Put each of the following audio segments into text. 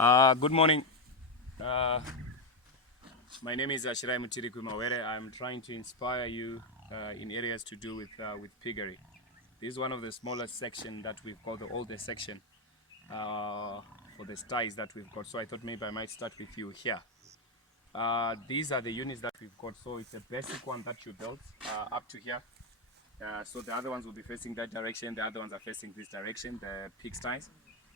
Good morning. My name is Ashirai Mtirikwi. I'm trying to inspire you in areas to do with piggery. This is one of the smallest section that we've got, the oldest section for the styes that we've got. So I thought maybe I might start with you here. These are the units that we've got. So it's a basic one that you built up to here. So the other ones will be facing that direction. The other ones are facing this direction, the pig styes.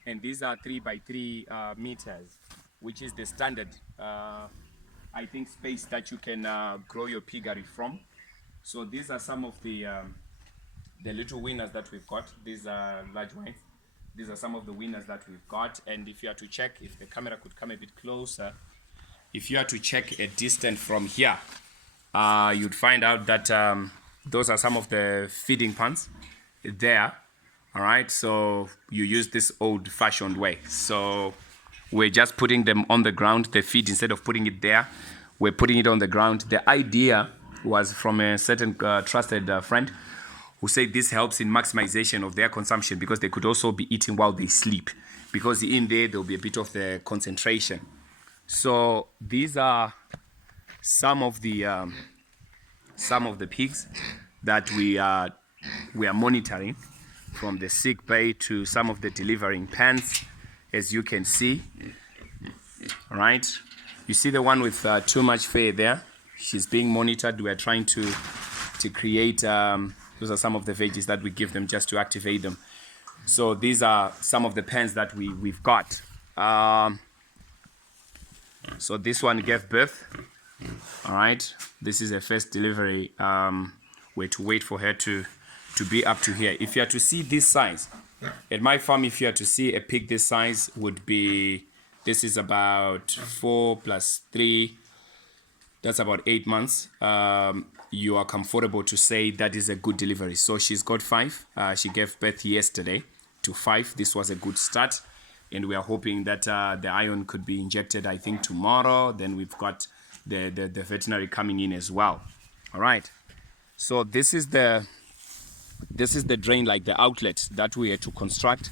And these are 3 by 3 meters, which is the standard, I think, space that you can grow your piggery from. So these are some of the little winners that we've got. These are large ones. These are some of the winners that we've got. And if you are to check, if the camera could come a bit closer, if you are to check a distance from here, you'd find out that those are some of the feeding pans there. All right, so you use this old-fashioned way. So we're just putting them on the ground, the feed, instead of putting it there, we're putting it on the ground. The idea was from a certain trusted friend who said this helps in maximization of their consumption because they could also be eating while they sleep, because in there there'll be a bit of the concentration. So these are some of the pigs that we are monitoring, from the sick bay to some of the delivering pens, as you can see. All right, you see the one with too much fare there. She's being monitored. We're trying to create, those are some of the veggies that we give them just to activate them. So these are some of the pens that we've got. So this one gave birth. All right, this is a first delivery. We're to wait for her to be up to here. If you are to see this size, at my farm, if you are to see a pig this size, would be, this is about 4 plus 3, that's about 8 months. You are comfortable to say that is a good delivery. So she's got 5. She gave birth yesterday to 5. This was a good start. And we are hoping that the iron could be injected, I think, tomorrow. Then we've got the veterinary coming in as well. All right. So this is the drain, like the outlet that we had to construct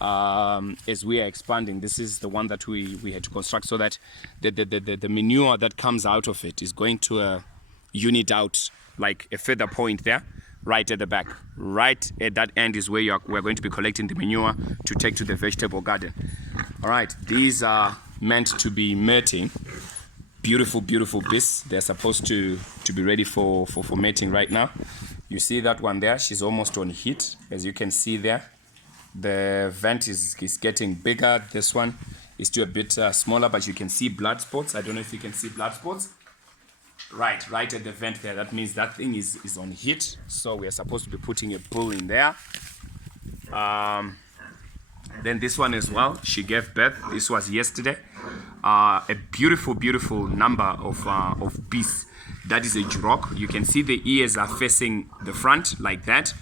as we are expanding. This is the one that we had to construct so that the manure that comes out of it is going to a unit out, like a feather point there, right at the back. Right at that end is where we're going to be collecting the manure to take to the vegetable garden. All right, these are meant to be mating. Beautiful, beautiful beasts. They're supposed to be ready for mating right now. You see that one there? She's almost on heat, as you can see there. The vent is getting bigger. This one is still a bit smaller, but you can see blood spots. I don't know if you can see blood spots. Right at the vent there. That means that thing is on heat. So we are supposed to be putting a bull in there. Then this one as well, she gave birth. This was yesterday. A beautiful, beautiful number of beasts. That is a Jurok. You can see the ears are facing the front like that.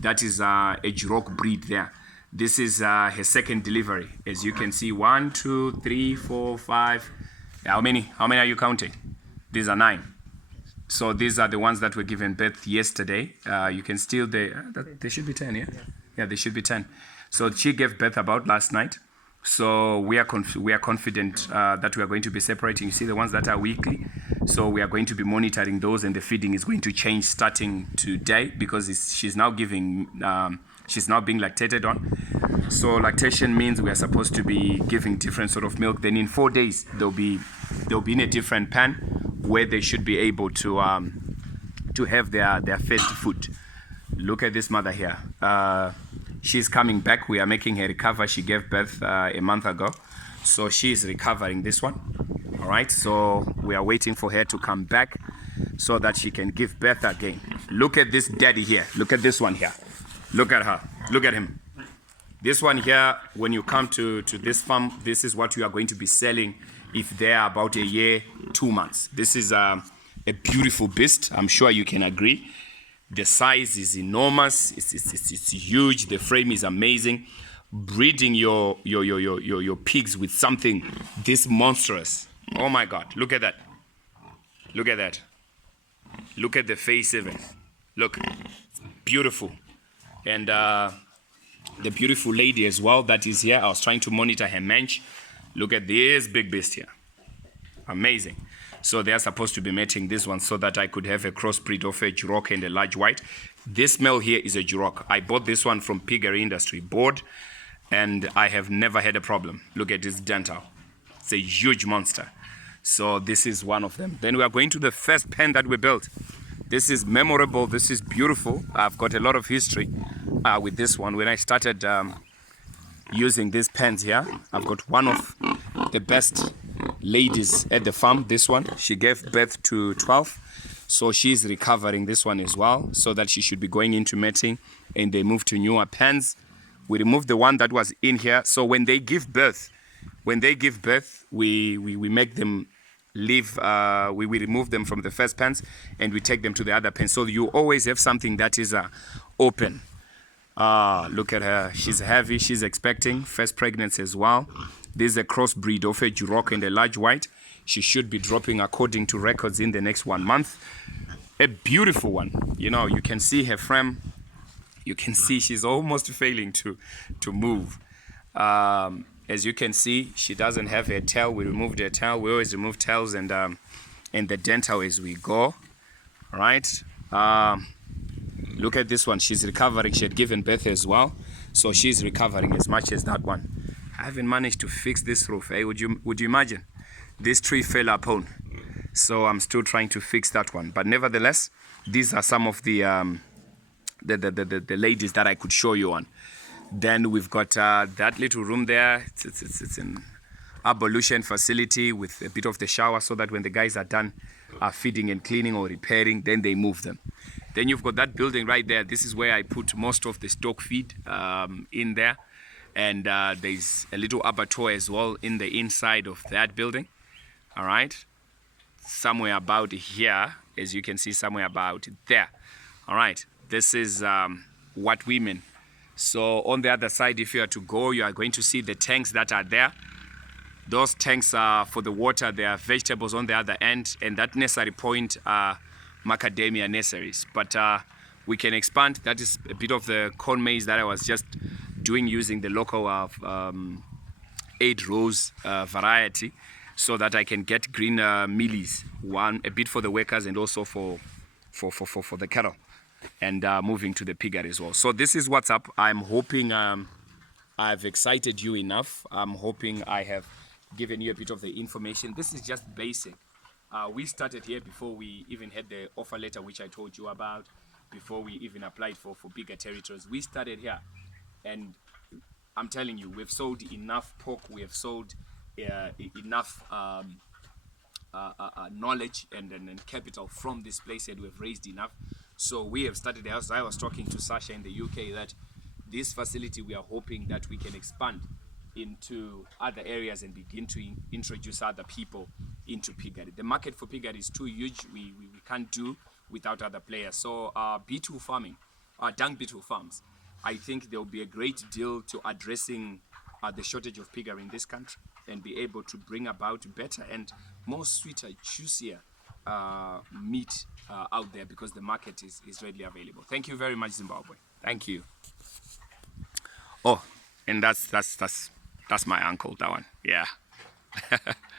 That is a Jurok breed there. This is her second delivery. As you can see, 1, 2, 3, 4, 5. How many are you counting? These are 9. So these are the ones that were given birth yesterday. You can still, they should be 10, yeah? Yeah, they should be 10. So she gave birth about last night. So we are confident that we are going to be separating. You see the ones that are weekly. So we are going to be monitoring those, and the feeding is going to change starting today because she's now being lactated on. So lactation means we are supposed to be giving different sort of milk. Then in 4 days they'll be in a different pan where they should be able to have their first food. Look at this mother here. She's coming back. We are making her recover. She gave birth a month ago. So she's recovering, this one. All right. So we are waiting for her to come back so that she can give birth again. Look at this daddy here. Look at this one here. Look at her. Look at him. This one here, when you come to this farm, this is what you are going to be selling if they're about a year, 2 months. This is a beautiful beast. I'm sure you can agree. The size is enormous. It's huge. The frame is amazing. Breeding your pigs with something this monstrous. Oh my God! Look at that. Look at that. Look at the face even. Look, beautiful. And the beautiful lady as well that is here. I was trying to monitor her mange. Look at this big beast here. Amazing. So they are supposed to be mating this one so that I could have a crossbreed of a Duroc and a large white. This male here is a Duroc. I bought this one from Piggery Industry Board, and I have never had a problem. Look at this dental. It's a huge monster. So this is one of them. Then we are going to the first pen that we built. This is memorable. This is beautiful. I've got a lot of history with this one. When I started using these pens here, I've got one of the best ladies at the farm. This one, she gave birth to 12, so she's recovering this one as well, so that she should be going into mating, and they move to newer pens. We removed the one that was in here, so when they give birth, we make them leave. We remove them from the first pens and we take them to the other pens, so you always have something that is open. Look at her. She's heavy. She's expecting first pregnancy as well. This is a crossbreed of a Duroc and a large white. She should be dropping according to records in the next 1 month. A beautiful one. You know, you can see her frame. You can see she's almost failing to move. As you can see, she doesn't have her tail. We removed her tail. We always remove tails and the dental as we go. All right. Look at this one. She's recovering. She had given birth as well, so she's recovering as much as that one. I haven't managed to fix this roof. Eh? Would you imagine? This tree fell upon, so I'm still trying to fix that one. But nevertheless, these are some of the ladies that I could show you on. Then we've got that little room there. It's an ablution facility with a bit of the shower, so that when the guys are done feeding and cleaning or repairing, then they move them. Then you've got that building right there. This is where I put most of the stock feed in there. And there's a little abattoir as well in the inside of that building. All right. Somewhere about here, as you can see, somewhere about there. All right. This is what we mean. So on the other side, if you are to go, you are going to see the tanks that are there. Those tanks are for the water. There are vegetables on the other end. And that nursery point are macadamia nurseries. But we can expand. That is a bit of the corn maize that I was just doing using the local 8 rows variety, so that I can get green mealies, one a bit for the workers and also for the cattle, and moving to the piggery as well. So this is what's up. I'm hoping I've excited you enough. I'm hoping I have given you a bit of the information. This is just basic. We started here before we even had the offer letter, which I told you about, before we even applied for bigger territories. We started here, and I'm telling you, we've sold enough pork, we have sold enough knowledge and capital from this place, and we've raised enough. So we have started, as I was talking to Sasha in the UK, that this facility, we are hoping that we can expand into other areas and begin to introduce other people into piggery. The market for piggery is too huge. We can't do without other players. So beetle farming, dung beetle farms, I think there will be a great deal to addressing the shortage of piggery in this country, and be able to bring about better and more sweeter, juicier meat out there, because the market is readily available. Thank you very much, Zimbabwe. Thank you. Oh, and that's my uncle, that one. Yeah.